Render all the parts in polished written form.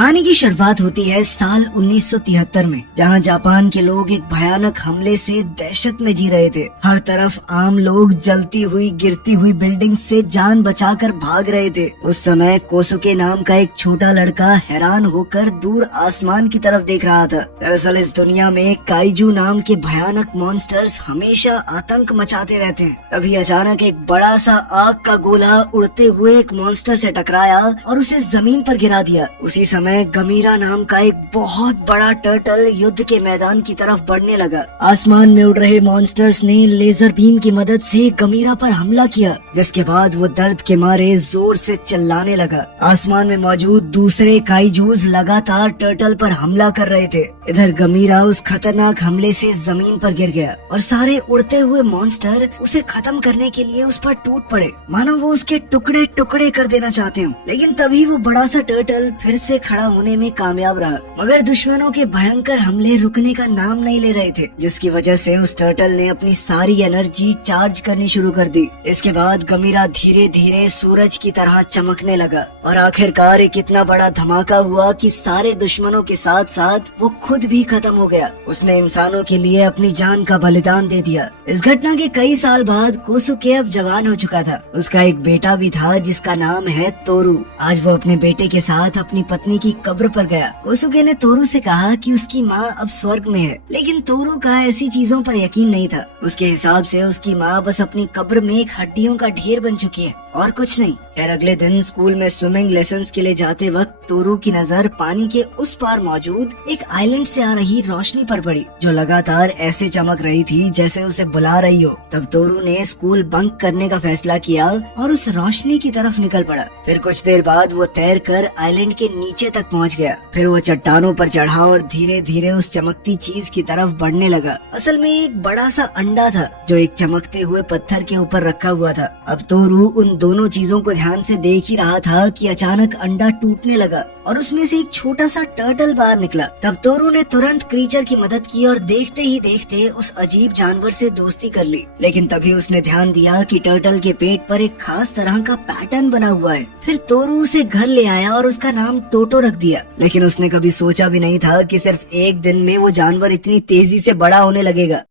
कहानी की शुरुआत होती है साल 1973 में, जहां जापान के लोग एक भयानक हमले से दहशत में जी रहे थे। हर तरफ आम लोग जलती हुई गिरती हुई बिल्डिंग से जान बचाकर भाग रहे थे। उस समय कोसुके नाम का एक छोटा लड़का हैरान होकर दूर आसमान की तरफ देख रहा था। दरअसल इस दुनिया में काइजू नाम के भयानक मॉन्स्टर्स हमेशा आतंक मचाते रहते हैं। तभी अचानक एक बड़ा सा आग का गोला उड़ते हुए एक मॉन्स्टर से टकराया और उसे जमीन पर गिरा दिया। उसी समय गमीरा नाम का एक बहुत बड़ा टर्टल युद्ध के मैदान की तरफ बढ़ने लगा। आसमान में उड़ रहे मॉन्स्टर्स ने लेजर बीम की मदद से गमीरा पर हमला किया, जिसके बाद वो दर्द के मारे जोर से चिल्लाने लगा। आसमान में मौजूद दूसरे काइजूज लगातार टर्टल पर हमला कर रहे थे। इधर गमीरा उस खतरनाक हमले से जमीन पर गिर गया और सारे उड़ते हुए मॉन्स्टर उसे खत्म करने के लिए उस पर टूट पड़े, मानो वो उसके टुकड़े टुकड़े कर देना चाहते हो। लेकिन तभी वो बड़ा सा टर्टल फिर से खड़ा होने में कामयाब रहा, मगर दुश्मनों के भयंकर हमले रुकने का नाम नहीं ले रहे थे, जिसकी वजह से उस टर्टल ने अपनी सारी एनर्जी चार्ज करनी शुरू कर दी। इसके बाद गमीरा धीरे धीरे सूरज की तरह चमकने लगा और आखिरकार एक इतना बड़ा धमाका हुआ कि सारे दुश्मनों के साथ साथ वो खुद भी खत्म हो गया। उसने इंसानों के लिए अपनी जान का बलिदान दे दिया। इस घटना के कई साल बाद कोसुके अब जवान हो चुका था। उसका एक बेटा भी था जिसका नाम है तोरू। आज वो अपने बेटे के साथ अपनी पत्नी की कब्र पर गया। कोसुके ने तोरू से कहा कि उसकी माँ अब स्वर्ग में है, लेकिन तोरू का ऐसी चीजों पर यकीन नहीं था। उसके हिसाब से उसकी माँ बस अपनी कब्र में एक हड्डियों का ढेर बन चुकी है और कुछ नहीं। खैर अगले दिन स्कूल में स्विमिंग लेसन्स के लिए जाते वक्त तोरू की नजर पानी के उस पार मौजूद एक आइलैंड से आ रही रोशनी पर पड़ी, जो लगातार ऐसे चमक रही थी जैसे उसे बुला रही हो। तब तोरू ने स्कूल बंक करने का फैसला किया और उस रोशनी की तरफ निकल पड़ा। फिर कुछ देर बाद वो तैरकर आइलैंड के नीचे तक पहुंच गया। फिर वो चट्टानों पर चढ़ा और धीरे धीरे उस चमकती चीज की तरफ बढ़ने लगा। असल में एक बड़ा सा अंडा था जो एक चमकते हुए पत्थर के ऊपर रखा हुआ था। अब तोरू उन दोनों चीजों को ध्यान से देख ही रहा था कि अचानक अंडा टूटने लगा और उसमें से एक छोटा सा टर्टल बाहर निकला। तब तोरू ने तुरंत क्रीचर की मदद की और देखते ही देखते उस अजीब जानवर से दोस्ती कर ली। लेकिन तभी उसने ध्यान दिया कि टर्टल के पेट पर एक खास तरह का पैटर्न बना हुआ है। फिर तोरू उसे घर ले आया और उसका नाम टोटो रख दिया। लेकिन उसने कभी सोचा भी नहीं था कि सिर्फ एक दिन में वो जानवर इतनी तेजी से बड़ा होने लगेगा।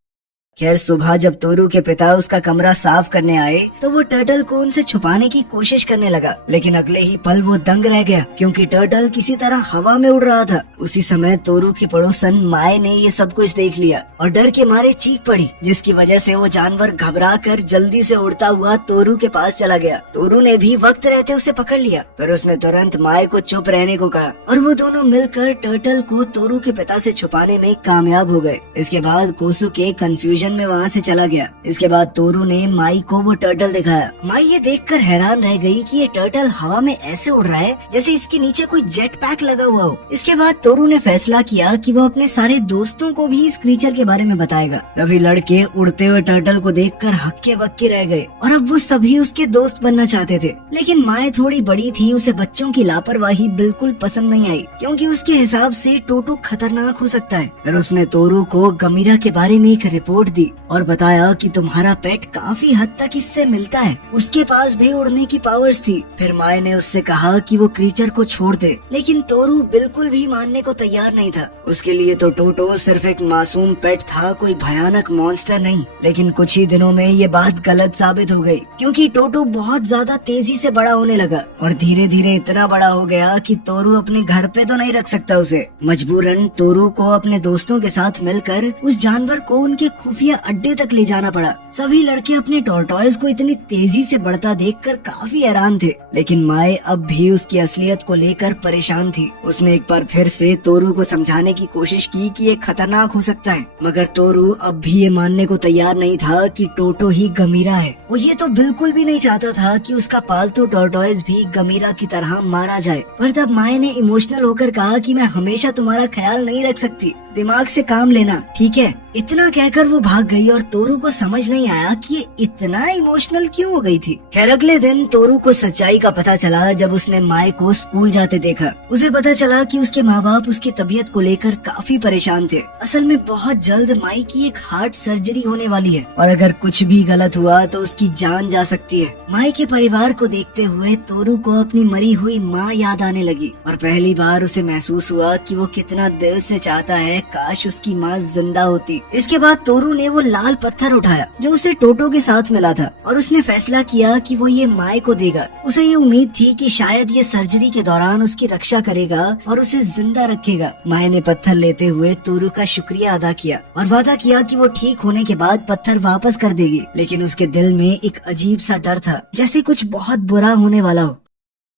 खैर सुबह जब तोरू के पिता उसका कमरा साफ करने आए तो वो टर्टल को उनसे छुपाने की कोशिश करने लगा, लेकिन अगले ही पल वो दंग रह गया क्योंकि टर्टल किसी तरह हवा में उड़ रहा था। उसी समय तोरू की पड़ोसन माए ने ये सब कुछ देख लिया और डर के मारे चीख पड़ी, जिसकी वजह से वो जानवर घबरा कर जल्दी से उड़ता हुआ तोरू के पास चला गया। तोरू ने भी वक्त रहते उसे पकड़ लिया। फिर उसने तुरंत माए को चुप रहने को कहा और वो दोनों मिलकर टर्टल को तोरू के पिता से छुपाने में कामयाब हो गए। इसके बाद कोसुके कंफ्यूजन में वहाँ से चला गया। इसके बाद तोरू ने माई को वो टर्टल दिखाया। माई ये देखकर हैरान रह गई कि ये टर्टल हवा में ऐसे उड़ रहा है जैसे इसके नीचे कोई जेट पैक लगा हुआ हो। इसके बाद तोरू ने फैसला किया कि वो अपने सारे दोस्तों को भी इस क्रीचर के बारे में बताएगा। तभी लड़के उड़ते हुए टर्टल को देखकर हक्के बक्के रह गए और अब वो सभी उसके दोस्त बनना चाहते थे। लेकिन माए थोड़ी बड़ी थी, उसे बच्चों की लापरवाही बिल्कुल पसंद नहीं आई क्योंकि उसके हिसाब से टोटो खतरनाक हो सकता है। फिर उसने तोरू को गमीरा के बारे में एक रिपोर्ट दी और बताया कि तुम्हारा पेट काफी हद तक इससे मिलता है, उसके पास भी उड़ने की पावर्स थी। फिर माए ने उससे कहा कि वो क्रीचर को छोड़ दे, लेकिन तोरू बिल्कुल भी मानने को तैयार नहीं था। उसके लिए तो टोटो सिर्फ एक मासूम पेट था, कोई भयानक मॉन्स्टर नहीं। लेकिन कुछ ही दिनों में ये बात गलत साबित हो गई क्योंकि टोटो बहुत ज्यादा तेजी से बड़ा होने लगा और धीरे धीरे इतना बड़ा हो गया कि तोरू अपने घर पे तो नहीं रख सकता उसे। मजबूरन तोरू को अपने दोस्तों के साथ मिलकर उस जानवर को उनके खुफिया अड्डे तक ले जाना पड़ा। सभी लड़के अपने टॉर्टॉइस को इतनी तेजी से बढ़ता देखकर काफी हैरान थे, लेकिन माए अब भी उसकी असलियत को लेकर परेशान थी। उसने एक बार फिर से तोरू को समझाने की कोशिश की कि ये खतरनाक हो सकता है, मगर तोरू अब भी ये मानने को तैयार नहीं था कि टोटो ही गमीरा है। वो ये तो बिल्कुल भी नहीं चाहता था कि उसका पालतू टॉर्टॉइस भी गमीरा की तरह मारा जाए। पर तब माए ने इमोशनल होकर कहा कि मैं हमेशा तुम्हारा ख्याल नहीं रख सकती, दिमाग से काम लेना, ठीक है। इतना कहकर वो भाग गई और तोरू को समझ नहीं आया कि ये इतना इमोशनल क्यों हो गई थी। खैर अगले दिन तोरू को सच्चाई का पता चला जब उसने माई को स्कूल जाते देखा। उसे पता चला कि उसके माँ बाप उसकी तबीयत को लेकर काफी परेशान थे। असल में बहुत जल्द माई की एक हार्ट सर्जरी होने वाली है और अगर कुछ भी गलत हुआ तो उसकी जान जा सकती है। माई के परिवार को देखते हुए तोरू को अपनी मरी हुई माँ याद आने लगी और पहली बार उसे महसूस हुआ कि वो कितना दिल से चाहता है काश उसकी माँ जिंदा होती। इसके बाद तोरू ने वो लाल पत्थर उठाया जो उसे टोटो के साथ मिला था और उसने फैसला किया कि वो ये माई को देगा। उसे ये उम्मीद थी कि शायद ये सर्जरी के दौरान उसकी रक्षा करेगा और उसे जिंदा रखेगा। माई ने पत्थर लेते हुए तोरू का शुक्रिया अदा किया और वादा किया कि वो ठीक होने के बाद पत्थर वापस कर देगी। लेकिन उसके दिल में एक अजीब सा डर था, जैसे कुछ बहुत बुरा होने वाला हो।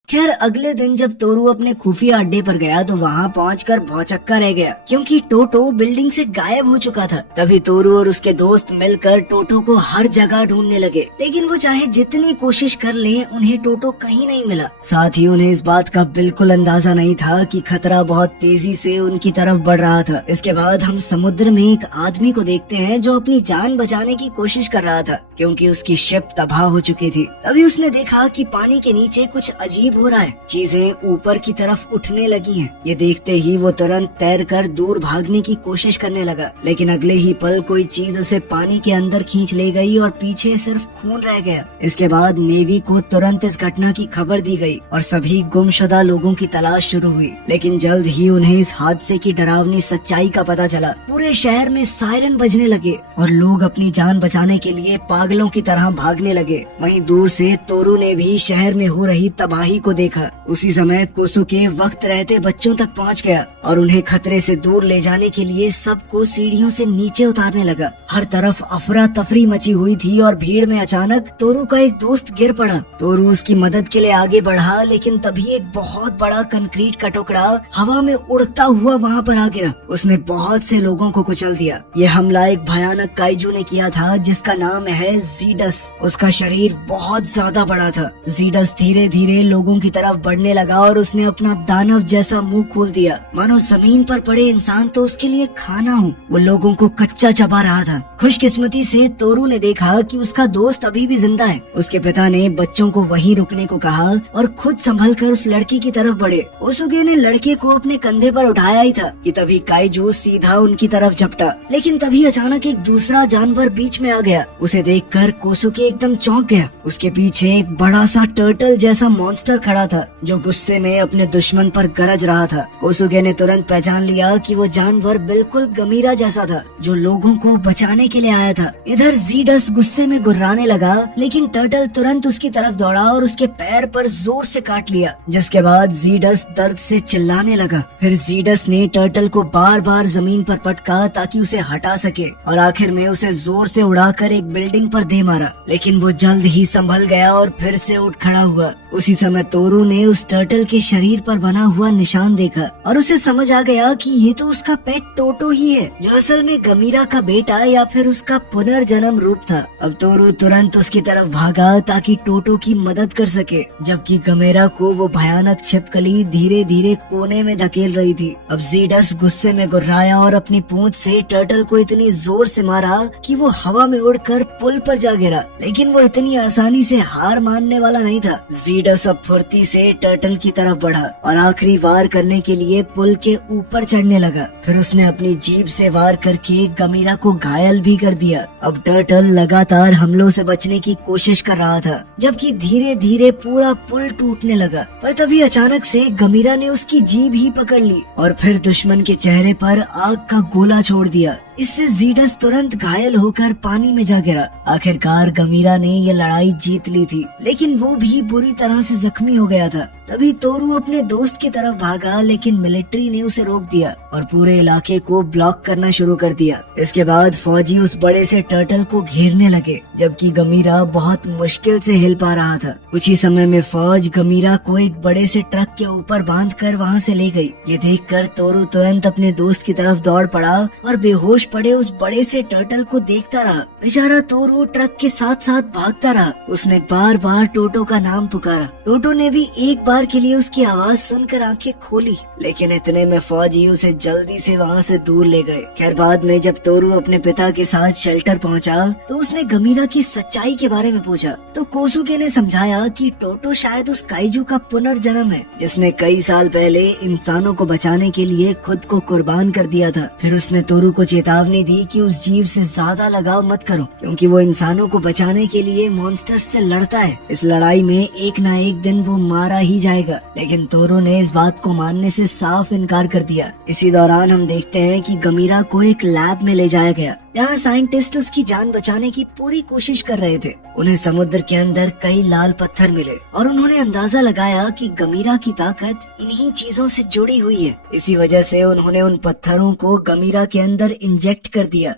खैर अगले दिन जब तोरू अपने खुफिया अड्डे पर गया तो वहाँ पहुंचकर भौचक्का रह गया क्योंकि टोटो बिल्डिंग से गायब हो चुका था। तभी तोरू और उसके दोस्त मिलकर टोटो को हर जगह ढूंढने लगे, लेकिन वो चाहे जितनी कोशिश कर लें उन्हें टोटो कहीं नहीं मिला। साथ ही उन्हें इस बात का बिल्कुल अंदाजा नहीं था कि खतरा बहुत तेजी से उनकी तरफ बढ़ रहा था। इसके बाद हम समुद्र में एक आदमी को देखते हैं जो अपनी जान बचाने की कोशिश कर रहा था क्योंकि उसकी शिप तबाह हो चुकी थी। तभी उसने देखा कि पानी के नीचे कुछ अजीब हो रहा है, चीजें ऊपर की तरफ उठने लगी हैं। ये देखते ही वो तुरंत तैरकर दूर भागने की कोशिश करने लगा, लेकिन अगले ही पल कोई चीज उसे पानी के अंदर खींच ले गई और पीछे सिर्फ खून रह गया। इसके बाद नेवी को तुरंत इस घटना की खबर दी गई और सभी गुमशुदा लोगों की तलाश शुरू हुई। लेकिन जल्द ही उन्हें इस हादसे की डरावनी सच्चाई का पता चला। पूरे शहर में सायरन बजने लगे और लोग अपनी जान बचाने के लिए पागलों की तरह भागने लगे। वहीं दूर से तोरू ने भी शहर में हो रही तबाही को देखा। उसी समय कोसुके वक्त रहते बच्चों तक पहुंच गया और उन्हें खतरे से दूर ले जाने के लिए सबको सीढ़ियों से नीचे उतारने लगा। हर तरफ अफरा तफरी मची हुई थी और भीड़ में अचानक तोरू का एक दोस्त गिर पड़ा। तोरू उसकी मदद के लिए आगे बढ़ा, लेकिन तभी एक बहुत बड़ा कंक्रीट का टुकड़ा हवा में उड़ता हुआ वहाँ पर आ गया। उसने बहुत से लोगों को कुचल दिया। ये हमला एक भयानक काइजू ने किया था जिसका नाम है जीडस। उसका शरीर बहुत ज्यादा बड़ा था। जीडस धीरे धीरे लोगों की तरफ बढ़ने लगा और उसने अपना दानव जैसा मुंह खोल दिया, मानो जमीन पर पड़े इंसान तो उसके लिए खाना हो। वो लोगों को कच्चा चबा रहा था। खुशकिस्मती से तोरू ने देखा कि उसका दोस्त अभी भी जिंदा है। उसके पिता ने बच्चों को वहीं रुकने को कहा और खुद संभल कर उस लड़की की तरफ बढ़े। ओसुगे ने लड़के को अपने कंधे पर उठाया ही था कि तभी काइजू सीधा उनकी तरफ झपटा। लेकिन तभी अचानक एक दूसरा जानवर बीच में आ गया। उसे देखकर कोसुके एकदम चौंक गया। उसके पीछे एक बड़ा सा टर्टल जैसा मॉन्स्टर खड़ा था जो गुस्से में अपने दुश्मन पर गरज रहा था। कोसुगे ने तुरंत पहचान लिया कि वो जानवर बिल्कुल गमीरा जैसा था जो लोगों को बचाने के लिए आया था। इधर जीडस गुस्से में गुर्राने लगा, लेकिन टर्टल तुरंत उसकी तरफ दौड़ा और उसके पैर पर जोर से काट लिया, जिसके बाद जीडस दर्द से चिल्लाने लगा। फिर जीडस ने टर्टल को बार बार जमीन पर पटका ताकि उसे हटा सके और आखिर में उसे जोर से उड़ाकर एक बिल्डिंग पर दे मारा। लेकिन वो जल्द ही संभल गया और फिर से उठ खड़ा हुआ। उसी समय तोरू ने उस टर्टल के शरीर पर बना हुआ निशान देखा और उसे समझ आ गया कि ये तो उसका पेट टोटो ही है, जो असल में गमीरा का बेटा या फिर उसका पुनर्जन्म रूप था। अब तोरू तुरंत उसकी तरफ भागा ताकि टोटो की मदद कर सके, जबकि गमीरा को वो भयानक छिपकली धीरे धीरे कोने में धकेल रही थी। अब जीडस गुस्से में गुर्राया और अपनी पूंछ से टर्टल को इतनी जोर से मारा कि वो हवा में उड़कर पुल पर जा गिरा। लेकिन वो इतनी आसानी से हार मानने वाला नहीं था। जीडस अब फुर्ती से टर्टल की तरफ बढ़ा और आखिरी वार करने के लिए पुल के ऊपर चढ़ने लगा। फिर उसने अपनी जीभ से वार करके गमीरा को घायल भी कर दिया। अब टर्टल लगातार हमलों से बचने की कोशिश कर रहा था, जबकि धीरे धीरे पूरा पुल टूटने लगा। पर तभी अचानक से गमीरा ने उसकी जीभ ही पकड़ ली और फिर दुश्मन के चेहरे पर आग का गोला छोड़ दिया। इससे जीडस तुरंत घायल होकर पानी में जा गिरा। आखिरकार गमीरा ने ये लड़ाई जीत ली थी, लेकिन वो भी बुरी तरह से जख्मी हो गया था। तभी तोरू अपने दोस्त की तरफ भागा, लेकिन मिलिट्री ने उसे रोक दिया और पूरे इलाके को ब्लॉक करना शुरू कर दिया। इसके बाद फौजी उस बड़े से टर्टल को घेरने लगे, जबकि गमीरा बहुत मुश्किल से हिल पा रहा था। कुछ ही समय में फौज गमीरा को एक बड़े से ट्रक के ऊपर बांधकर वहां से ले गई। ये देखकर तोरू तुरंत अपने दोस्त की तरफ दौड़ पड़ा और बेहोश पड़े उस बड़े से टर्टल को देखता रहा। बेचारा तोरू ट्रक के साथ साथ भागता रहा। उसने बार बार टोटो का नाम पुकारा। टोटो ने भी एक बार बार के लिए उसकी आवाज सुनकर आंखें खोली, लेकिन इतने में फौजी उसे जल्दी से वहाँ से दूर ले गए। खैर बाद में जब तोरू अपने पिता के साथ शेल्टर पहुँचा तो उसने गमीरा की सच्चाई के बारे में पूछा तो कोसुके ने समझाया कि टोटो शायद उस काइजू का पुनर्जन्म है जिसने कई साल पहले इंसानों को बचाने के लिए खुद को कुर्बान कर दिया था। फिर उसने तोरू को चेतावनी दी कि उस जीव से ज्यादा लगाव मत करो क्योंकि वो इंसानों को बचाने के लिए मॉन्स्टर्स से लड़ता है। इस लड़ाई में एक न एक दिन वो मारा ही जाएगा। लेकिन तोरू ने इस बात को मानने से साफ इनकार कर दिया। इसी दौरान हम देखते हैं कि गमीरा को एक लैब में ले जाया गया जहाँ साइंटिस्ट उसकी जान बचाने की पूरी कोशिश कर रहे थे। उन्हें समुद्र के अंदर कई लाल पत्थर मिले और उन्होंने अंदाजा लगाया कि गमीरा की ताकत इन्हीं चीजों से जुड़ी हुई है। इसी वजह से उन्होंने उन पत्थरों को गमीरा के अंदर इंजेक्ट कर दिया।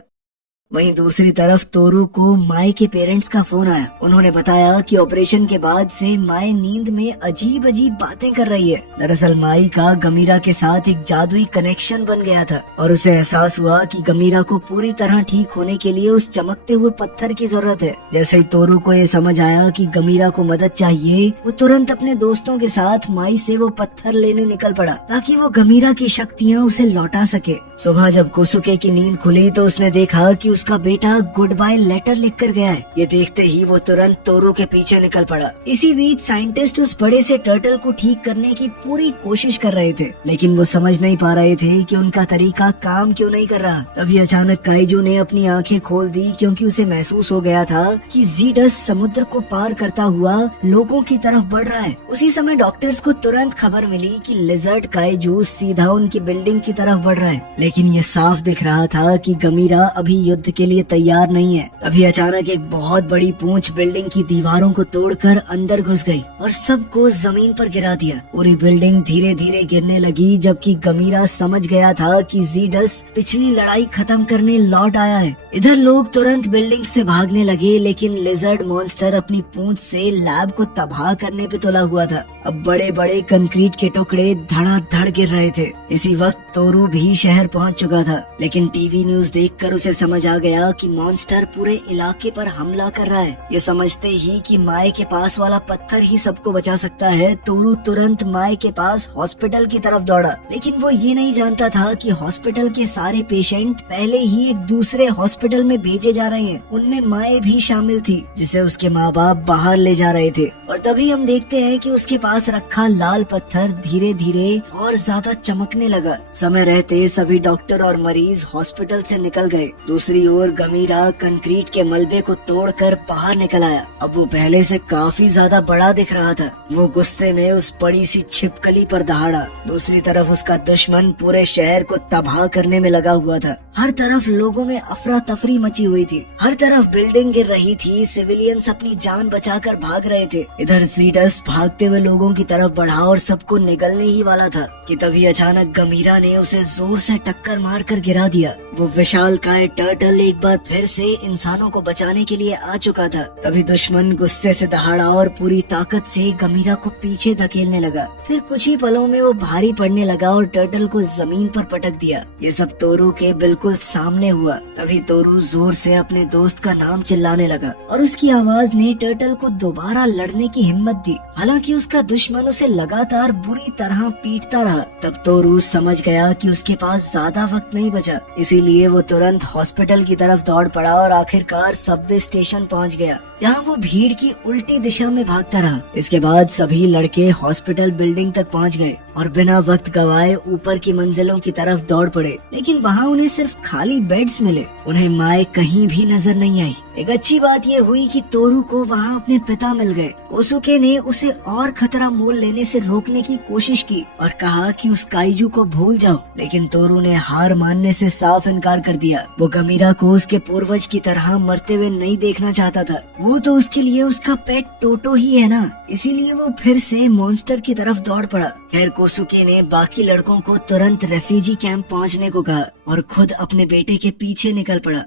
वहीं दूसरी तरफ तोरू को माई के पेरेंट्स का फोन आया। उन्होंने बताया कि ऑपरेशन के बाद से माई नींद में अजीब अजीब बातें कर रही है। दरअसल माई का गमीरा के साथ एक जादुई कनेक्शन बन गया था और उसे एहसास हुआ कि गमीरा को पूरी तरह ठीक होने के लिए उस चमकते हुए पत्थर की जरूरत है। जैसे ही तोरू को ये समझ आया कि गमीरा को मदद चाहिए, वो तुरंत अपने दोस्तों के साथ माई से वो पत्थर लेने निकल पड़ा ताकि वो गमीरा की शक्तियाँ उसे लौटा सके। सुबह जब कोसुके की नींद खुली तो उसने देखा कि उसका बेटा गुड बाय लेटर लिख कर गया है। ये देखते ही वो तुरंत तोरू के पीछे निकल पड़ा। इसी बीच साइंटिस्ट उस बड़े से टर्टल को ठीक करने की पूरी कोशिश कर रहे थे, लेकिन वो समझ नहीं पा रहे थे कि उनका तरीका काम क्यों नहीं कर रहा। तभी अचानक काइजू ने अपनी आंखें खोल दी क्योंकि उसे महसूस हो गया था कि ज़ीडस समुद्र को पार करता हुआ लोगों की तरफ बढ़ रहा है। उसी समय डॉक्टर्स को तुरंत खबर मिली कि लिजर्ड काइजू सीधा उनकी बिल्डिंग की तरफ बढ़ रहा है, लेकिन ये साफ दिख रहा था कि गमीरा अभी युद्ध के लिए तैयार नहीं है। तभी अचानक एक बहुत बड़ी पूंछ बिल्डिंग की दीवारों को तोड़कर अंदर घुस गई और सबको जमीन पर गिरा दिया। पूरी बिल्डिंग धीरे धीरे गिरने लगी, जबकि गमीरा समझ गया था कि ज़ीडस पिछली लड़ाई खत्म करने लौट आया है। इधर लोग तुरंत बिल्डिंग से भागने लगे, लेकिन लिजर्ड मॉन्स्टर अपनी पूंछ से लैब को तबाह करने पे तुला हुआ था। अब बड़े बड़े कंक्रीट के टुकड़े धड़ाधड़ गिर रहे थे। इसी वक्त तोरू भी शहर पहुंच चुका था, लेकिन टीवी न्यूज़ देखकर उसे समझ आ गया कि मॉन्स्टर पूरे इलाके पर हमला कर रहा है। ये समझते ही कि माए के पास वाला पत्थर ही सबको बचा सकता है, तोरू तुरंत माए के पास हॉस्पिटल की तरफ दौड़ा। लेकिन वो ये नहीं जानता था कि हॉस्पिटल के सारे पेशेंट पहले ही एक दूसरे हॉस्पिटल में भेजे जा रहे हैं। उनमें माए भी शामिल थी जिसे उसके माँ बाप बाहर ले जा रहे थे। और तभी हम देखते हैं कि उसके पास रखा लाल पत्थर धीरे धीरे और ज्यादा चमकने लगा। समय रहते सभी डॉक्टर और मरीज हॉस्पिटल से निकल गए। दूसरी ओर गमीरा कंक्रीट के मलबे को तोड़कर बाहर निकल आया। अब वो पहले से काफी ज्यादा बड़ा दिख रहा था। वो गुस्से में उस बड़ी सी छिपकली पर दहाड़ा। दूसरी तरफ उसका दुश्मन पूरे शहर को तबाह करने में लगा हुआ था। हर तरफ लोगों में अफरा तफरी मची हुई थी। हर तरफ बिल्डिंग गिर रही थी। सिविलियंस अपनी जान बचाकर भाग रहे थे। इधर ज़ीडस भागते हुए लोगों की तरफ बढ़ा और सबको निगलने ही वाला था कि तभी अचानक गमीरा ने उसे जोर से टक्कर मारकर गिरा दिया। वो विशालकाय टर्टल एक बार फिर से इंसानों को बचाने के लिए आ चुका था। तभी दुश्मन गुस्से से दहाड़ा और पूरी ताकत से गमीरा को पीछे धकेलने लगा। फिर कुछ ही पलों में वो भारी पड़ने लगा और टर्टल को जमीन पर पटक दिया। ये सब तोरू के बिल्कुल सामने हुआ। तभी तोरू जोर से अपने दोस्त का नाम चिल्लाने लगा और उसकी आवाज ने टर्टल को दोबारा लड़ने की हिम्मत दी। हालांकि उसका दुश्मन उसे लगातार बुरी तरह पीटता रहा। तब तोरू समझ गया कि उसके पास ज्यादा वक्त नहीं बचा, इसीलिए वो तुरंत हॉस्पिटल की तरफ दौड़ पड़ा और आखिरकार सबवे स्टेशन पहुंच गया, जहां वो भीड़ की उल्टी दिशा में भागता रहा। इसके बाद सभी लड़के हॉस्पिटल बिल्डिंग तक पहुंच गए और बिना वक्त गवाए ऊपर की मंजिलों की तरफ दौड़ पड़े। लेकिन वहां उन्हें सिर्फ खाली बेड्स मिले। उन्हें माए कहीं भी नजर नहीं आई। एक अच्छी बात ये हुई कि तोरू को वहां अपने पिता मिल गए। कोसुके ने उसे और खतरा मोल लेने से रोकने की कोशिश की और कहा कि उस काइजू को भूल जाओ, लेकिन तोरू ने हार मानने से साफ इनकार कर दिया। वो गमीरा को उसके पूर्वज की तरह मरते हुए नहीं देखना चाहता था। वो तो उसके लिए उसका पेट टोटो ही है ना, इसीलिए वो फिर से मॉन्स्टर की तरफ दौड़ पड़ा। खैर कोसुके ने बाकी लड़कों को तुरंत रेफ्यूजी कैंप पहुंचने को कहा और खुद अपने बेटे के पीछे निकल पड़ा।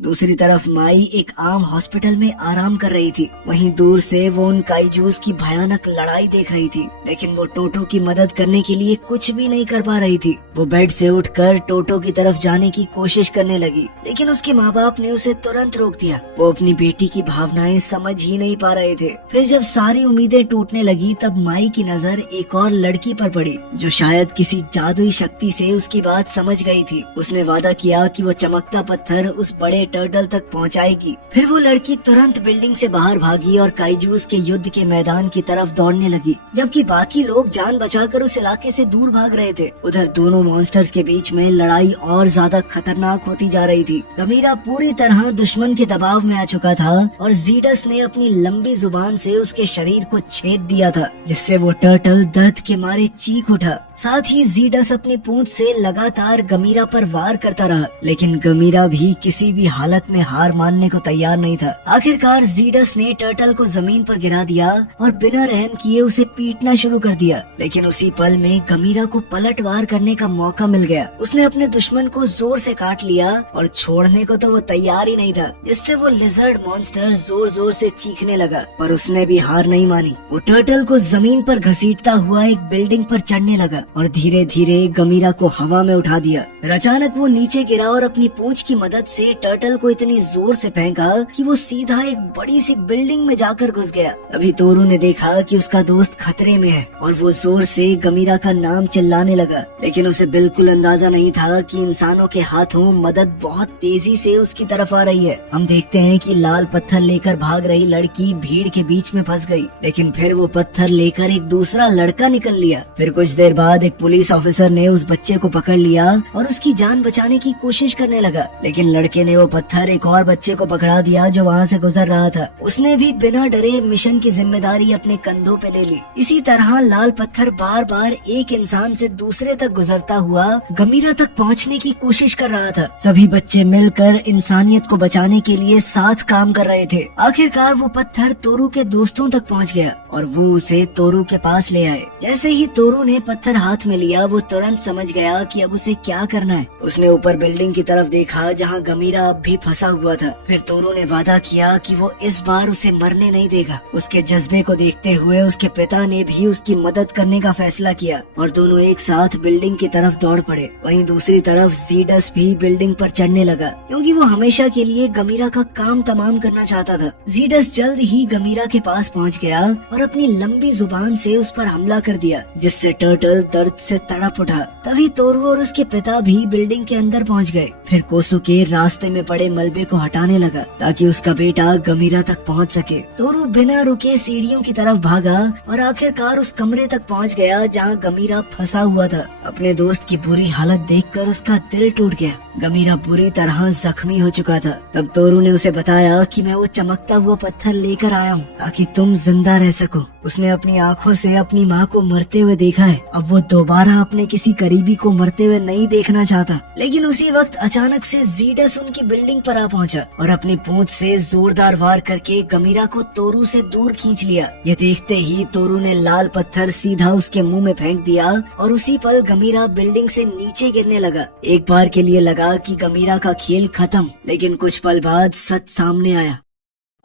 दूसरी तरफ माई एक आम हॉस्पिटल में आराम कर रही थी। वहीं दूर से वो उन काइजूस की भयानक लड़ाई देख रही थी, लेकिन वो टोटो की मदद करने के लिए कुछ भी नहीं कर पा रही थी। वो बेड से उठकर टोटो की तरफ जाने की कोशिश करने लगी, लेकिन उसके माँ बाप ने उसे तुरंत रोक दिया। वो अपनी बेटी की भावनाएं समझ ही नहीं पा रहे थे। फिर जब सारी उम्मीदें टूटने लगी, तब माई की नजर एक और लड़की पर पड़ी, जो शायद किसी जादुई शक्ति से उसकी बात समझ गई थी। उसने वादा किया कि वो चमकता पत्थर उस बड़े टर्टल तक पहुंचाएगी। फिर वो लड़की तुरंत बिल्डिंग से बाहर भागी और काइजूस के युद्ध के मैदान की तरफ दौड़ने लगी, जबकि बाकी लोग जान बचाकर उस इलाके से दूर भाग रहे थे। उधर दोनों मॉन्स्टर्स के बीच में लड़ाई और ज्यादा खतरनाक होती जा रही थी। गमीरा पूरी तरह दुश्मन के दबाव में आ चुका था और जीडस ने अपनी लंबी जुबान से उसके शरीर को छेद दिया था, जिससे वो टर्टल दर्द के मारे चीख उठा। साथ ही जीडस अपनी पूंछ से लगातार गमीरा पर वार करता रहा, लेकिन गमीरा भी किसी भी हालत में हार मानने को तैयार नहीं था। आखिरकार जीडस ने टर्टल को जमीन पर गिरा दिया और बिना रहम किए उसे पीटना शुरू कर दिया। लेकिन उसी पल में गमीरा को पलटवार करने का मौका मिल गया। उसने अपने दुश्मन को जोर से काट लिया और छोड़ने को तो वो तैयार ही नहीं था, जिससे वो लिजर्ड मॉन्स्टर जोर जोर से चीखने लगा। पर उसने भी हार नहीं मानी। वो टर्टल को जमीन पर घसीटता हुआ एक बिल्डिंग पर चढ़ने लगा और धीरे धीरे गमीरा को हवा में उठा दिया। अचानक वो नीचे गिरा और अपनी पूंछ की मदद से टर्टल को इतनी जोर से फेंका कि वो सीधा एक बड़ी सी बिल्डिंग में जाकर घुस गया। तभी तोरू ने देखा कि उसका दोस्त खतरे में है और वो जोर से गमीरा का नाम चिल्लाने लगा, लेकिन उसे बिल्कुल अंदाजा नहीं था कि इंसानों के हाथों मदद बहुत तेजी से उसकी तरफ आ रही है। हम देखते हैं कि लाल पत्थर लेकर भाग रही लड़की भीड़ के बीच में फंस गई, लेकिन फिर वो पत्थर लेकर एक दूसरा लड़का निकल लिया। फिर कुछ देर बाद एक पुलिस ऑफिसर ने उस बच्चे को पकड़ लिया और उसकी जान बचाने की कोशिश करने लगा, लेकिन लड़के ने वो पत्थर एक और बच्चे को पकड़ा दिया जो वहाँ से गुजर रहा था। उसने भी बिना डरे मिशन की जिम्मेदारी अपने कंधों पे ले ली। इसी तरह लाल पत्थर बार बार एक इंसान से दूसरे तक गुजरता हुआ गमीरा तक पहुँचने की कोशिश कर रहा था। सभी बच्चे मिलकर इंसानियत को बचाने के लिए साथ काम कर रहे थे। आखिरकार वो पत्थर तोरू के दोस्तों तक पहुँच गया और वो उसे तोरू के पास ले आए। जैसे ही तोरू ने पत्थर हाथ में लिया, वो तुरंत समझ गया कि अब उसे क्या करना है। उसने ऊपर बिल्डिंग की तरफ देखा जहाँ गमीरा अब भी फंसा हुआ था। फिर तोरू ने वादा किया कि वो इस बार उसे मरने नहीं देगा। उसके जज्बे को देखते हुए उसके पिता ने भी उसकी मदद करने का फैसला किया और दोनों एक साथ बिल्डिंग की तरफ दौड़ पड़े। वहीं दूसरी तरफ जीडस भी बिल्डिंग पर चढ़ने लगा, क्योंकि वो हमेशा के लिए गमीरा का काम तमाम करना चाहता था। जीडस जल्द ही गमीरा के पास पहुंच गया और अपनी लंबी जुबान से उस पर हमला कर दिया, जिससे टर्टल दर्द से तड़प उठा। तभी तोरू और उसके पिता भी बिल्डिंग के अंदर पहुंच गए। फिर कोसुके रास्ते में पड़े मलबे को हटाने लगा ताकि उसका बेटा गमीरा तक पहुंच सके। तोरू बिना रुके सीढ़ियों की तरफ भागा और आखिरकार उस कमरे तक पहुंच गया जहां गमीरा फंसा हुआ था। अपने दोस्त की बुरी हालत देखकर उसका दिल टूट गया। गमीरा बुरी तरह जख्मी हो चुका था। तब तोरू ने उसे बताया कि मैं वो चमकता हुआ पत्थर लेकर आया हूँ ताकि तुम जिंदा रह सको। उसने अपनी आंखों से अपनी माँ को मरते हुए देखा है। अब वो दोबारा अपने किसी करीबी को मरते हुए नहीं देखना चाहता। लेकिन उसी वक्त अचानक से जीडस उनकी बिल्डिंग पर आ पहुंचा और अपनी पूंछ से जोरदार वार करके गमीरा को तोरू से दूर खींच लिया। ये देखते ही तोरू ने लाल पत्थर सीधा उसके मुंह में फेंक दिया और उसी पल गमीरा बिल्डिंग से नीचे गिरने लगा। एक बार के लिए लगा कि गमीरा का खेल खत्म, लेकिन कुछ पल बाद सच सामने आया।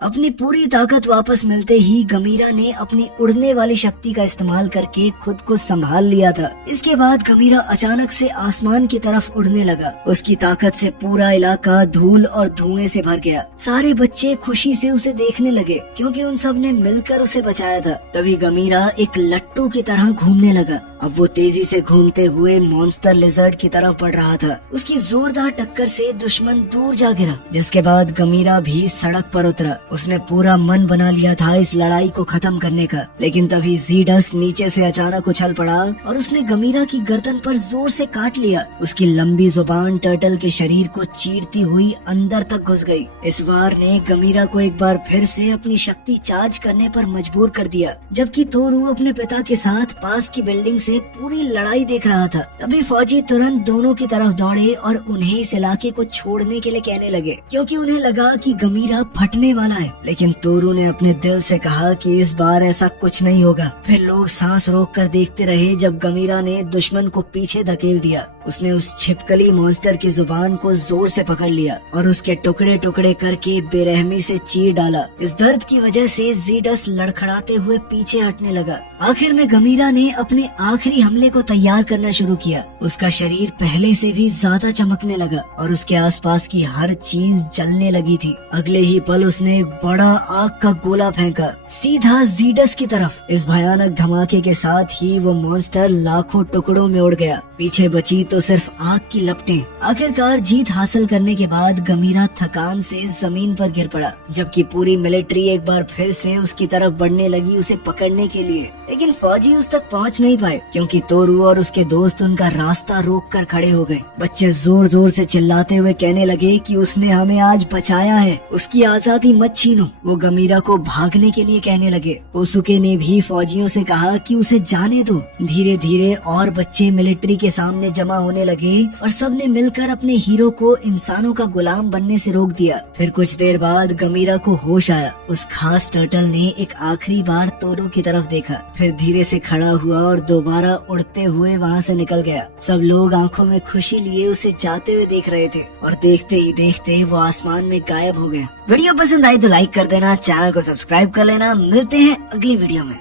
अपनी पूरी ताकत वापस मिलते ही गमीरा ने अपनी उड़ने वाली शक्ति का इस्तेमाल करके खुद को संभाल लिया था। इसके बाद गमीरा अचानक से आसमान की तरफ उड़ने लगा। उसकी ताकत से पूरा इलाका धूल और धुएं से भर गया। सारे बच्चे खुशी से उसे देखने लगे क्योंकि उन सब ने मिलकर उसे बचाया था। तभी गमीरा एक लट्टू की तरह घूमने लगा। अब वो तेजी से घूमते हुए मॉन्स्टर लिजर्ड की तरफ बढ़ रहा था। उसकी जोरदार टक्कर से दुश्मन दूर जा गिरा, जिसके बाद गमीरा भी सड़क पर उतरा। उसने पूरा मन बना लिया था इस लड़ाई को खत्म करने का, लेकिन तभी जीडस नीचे से अचानक उछल पड़ा और उसने गमीरा की गर्दन पर जोर से काट लिया। उसकी लंबी जुबान टर्टल के शरीर को चीरती हुई अंदर तक घुस गई। इस वार ने गमीरा को एक बार फिर से अपनी शक्ति चार्ज करने पर मजबूर कर दिया, जबकि तोरू अपने पिता के साथ पास की बिल्डिंग से पूरी लड़ाई देख रहा था। तभी फौजी तुरंत दोनों की तरफ दौड़े और उन्हें इस इलाके को छोड़ने के लिए कहने लगे, क्योंकि उन्हें लगा कि गमीरा फटने वाला आए, लेकिन तोरू ने अपने दिल से कहा कि इस बार ऐसा कुछ नहीं होगा। फिर लोग सांस रोक कर देखते रहे जब गमीरा ने दुश्मन को पीछे धकेल दिया। उसने उस छिपकली मॉन्स्टर की जुबान को जोर से पकड़ लिया और उसके टुकड़े टुकड़े करके बेरहमी से चीर डाला। इस दर्द की वजह से जीडस लड़खड़ाते हुए पीछे हटने लगा। आखिर में गमीरा ने अपने आखिरी हमले को तैयार करना शुरू किया। उसका शरीर पहले से भी ज्यादा चमकने लगा और उसके आसपास की हर चीज जलने लगी थी। अगले ही पल उसने एक बड़ा आग का गोला फेंका सीधा जीडस की तरफ। इस भयानक धमाके के साथ ही वो मॉन्स्टर लाखों टुकड़ों में उड़ गया। पीछे बची तो सिर्फ आग की लपटें। आखिरकार जीत हासिल करने के बाद गमीरा थकान से जमीन पर गिर पड़ा, जबकि पूरी मिलिट्री एक बार फिर से उसकी तरफ बढ़ने लगी उसे पकड़ने के लिए। लेकिन फौजी उस तक पहुंच नहीं पाए क्योंकि तोरू और उसके दोस्त उनका रास्ता रोक कर खड़े हो गए। बच्चे जोर जोर से चिल्लाते हुए कहने लगे कि उसने हमें आज बचाया है, उसकी आजादी मत छीनो। वो गमीरा को भागने के लिए कहने लगे। ओसुके ने भी फौजियों से कहा कि उसे जाने दो। धीरे धीरे और बच्चे मिलिट्री के सामने जमा होने लगे और सबने मिलकर अपने हीरो को इंसानों का गुलाम बनने से रोक दिया। फिर कुछ देर बाद गमीरा को होश आया। उस खास टर्टल ने एक आखिरी बार तोरू की तरफ देखा, फिर धीरे से खड़ा हुआ और दोबारा उड़ते हुए वहाँ से निकल गया। सब लोग आंखों में खुशी लिए उसे जाते हुए देख रहे थे और देखते ही देखते वो आसमान में गायब हो गया। वीडियो पसंद आई तो लाइक कर देना, चैनल को सब्सक्राइब कर लेना। मिलते हैं अगली वीडियो में।